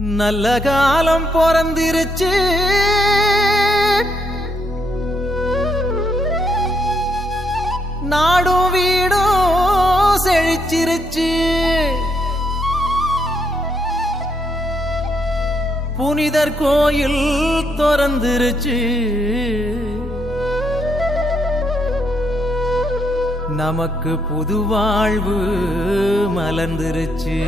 நல்ல காலம் பிறந்திருச்சு, நாடும் வீடும் செழிச்சிருச்சு, புனிதர் கோயில் திறந்திருச்சு, நமக்கு புது வாழ்வு மலர்ந்திருச்சு.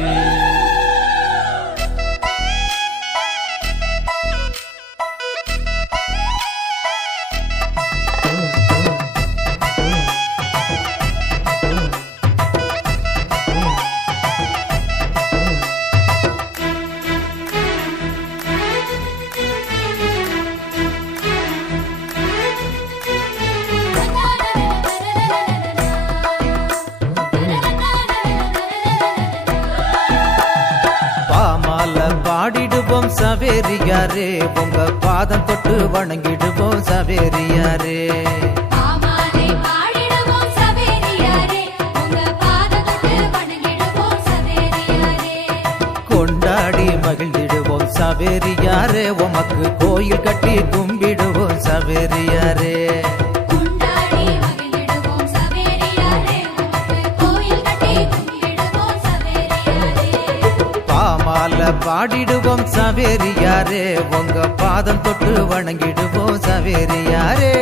பாடிடுவோம் சவேரியாரே, உங்க பாதம் தொட்டு வணங்கிடுவோம் சவேரியாரே. கொண்டாடி மகிழ்ந்திடுவோம் சவேரியாரே, உமக்கு கோயில் கட்டி கும்பிடுவோம் சவேரியாரே. பாடிடுவோம் சவேரியாரே, உங்க பாதம் தொட்டு வணங்கிடுவோம் சவேரியாரே.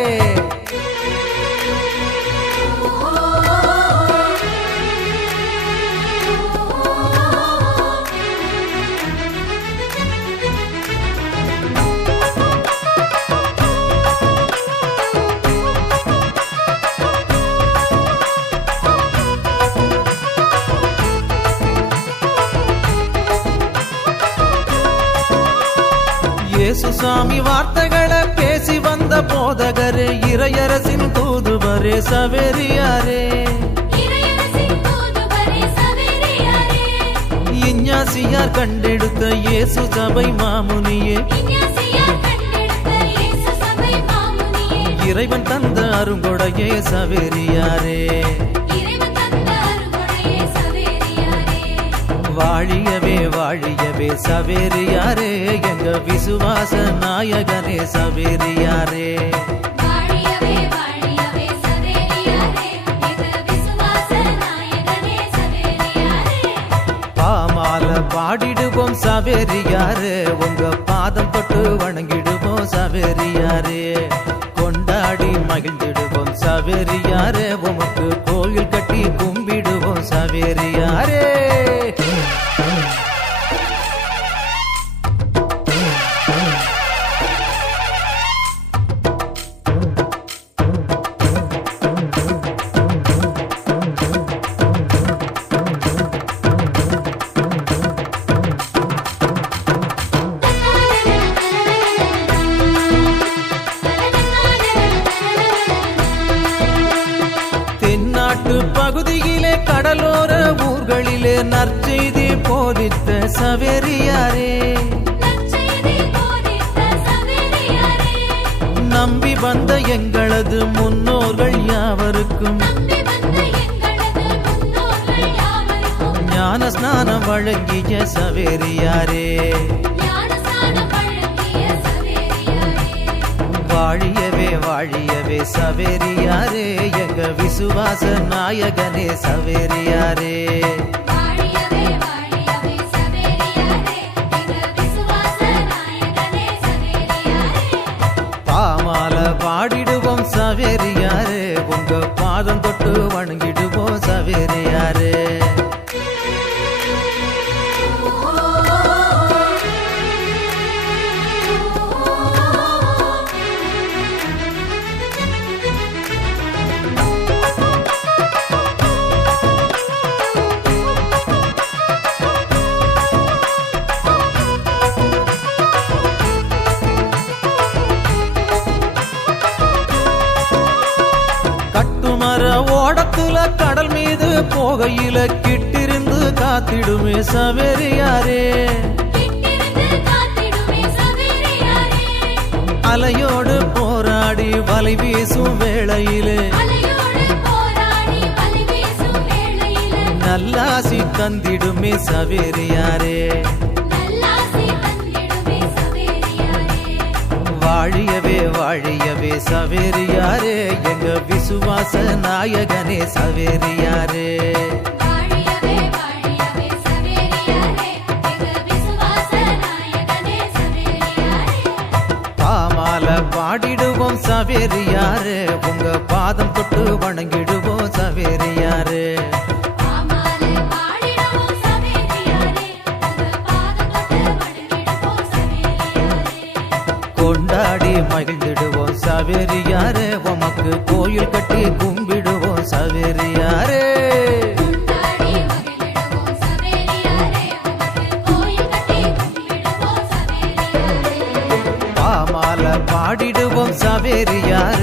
இயேசுசாமி வார்த்தைகளை பேசி வந்த போதகரே, இறையரசின் தூதுவரே சவேரியாரே. இஞ்ஞாசியார் கண்டெடுத்த இயேசு சபை மாமுனியே, இறைவன் தந்த அருங்கொடையே சவேரியாரே. வாழியவே வாழியவே சவேரியாரே, எங்க விசுவாச நாயகனே சவேரியாரே. பாமால பாடிடுவோம் சவேரியாரே, உங்க பாதம் தொட்டு வணங்கிடுவோம் சவேரியாரே. கொண்டாடி மகிழ்ந்திடுவோம் சவேரியாரே, உமக்கு கோயில் கட்டி கும்பிடுவோம் சவேரியாரே. பகுதியிலே கடலோர ஊர்களிலே நற்செய்தி போதித்த சவேரியாரே. நம்பி வந்த எங்களது முன்னோர்கள் யாவருக்கும் ஞான ஸ்நானம் வழங்கிய சவேரியாரே. வாழியவே வாழியவே சவேரியாரே, எங்க விசுவாச நாயகனே சவேரியாரே. பாமால பாடிடுவோம் சவேரியாரே, உங்க பாதம் தொட்டு வணங்கிடுவோம் சவேரியாரே. ஓடத்துல கடல் மீது போகையில கிட்டிருந்து காத்திடுமே சவேரியாரே. அலையோடு போராடி வலை வீசும் வேளையிலே நல்லாசி தந்திடுமே சவேரியாரே. சவேரியாரே எங்க விசுவாச நாயகனே சவேரியாரே. வாழியவே வாழியவே சவேரியாரே எங்க விசுவாச நாயகனே சவேரியாரே. பாமால பாடிடுவோம் சவேரியாரே உங்க பாதம் தொட்டு வணங்கிடுவோம் சவேரியாரே. பாமாலை பாடிடுவோம் சவேரியாரே உங்க பாதம் தொட்டு வணங்கிடுவோம் சவேரியாரே. கொண்டாடி மகிழ்ந்திடுவோம் சவேரியாரே உமக்கு கோயில் கட்டி கும்பிடுவோம் சவேரியாரே. கொண்டாடி மகிழ்ந்திடுவோம் சவேரியாரே உமக்கு கோயில் கட்டி கும்பிடுவோம் சவேரியாரே. பாமால பாடிடுவோம் சவேரியாரே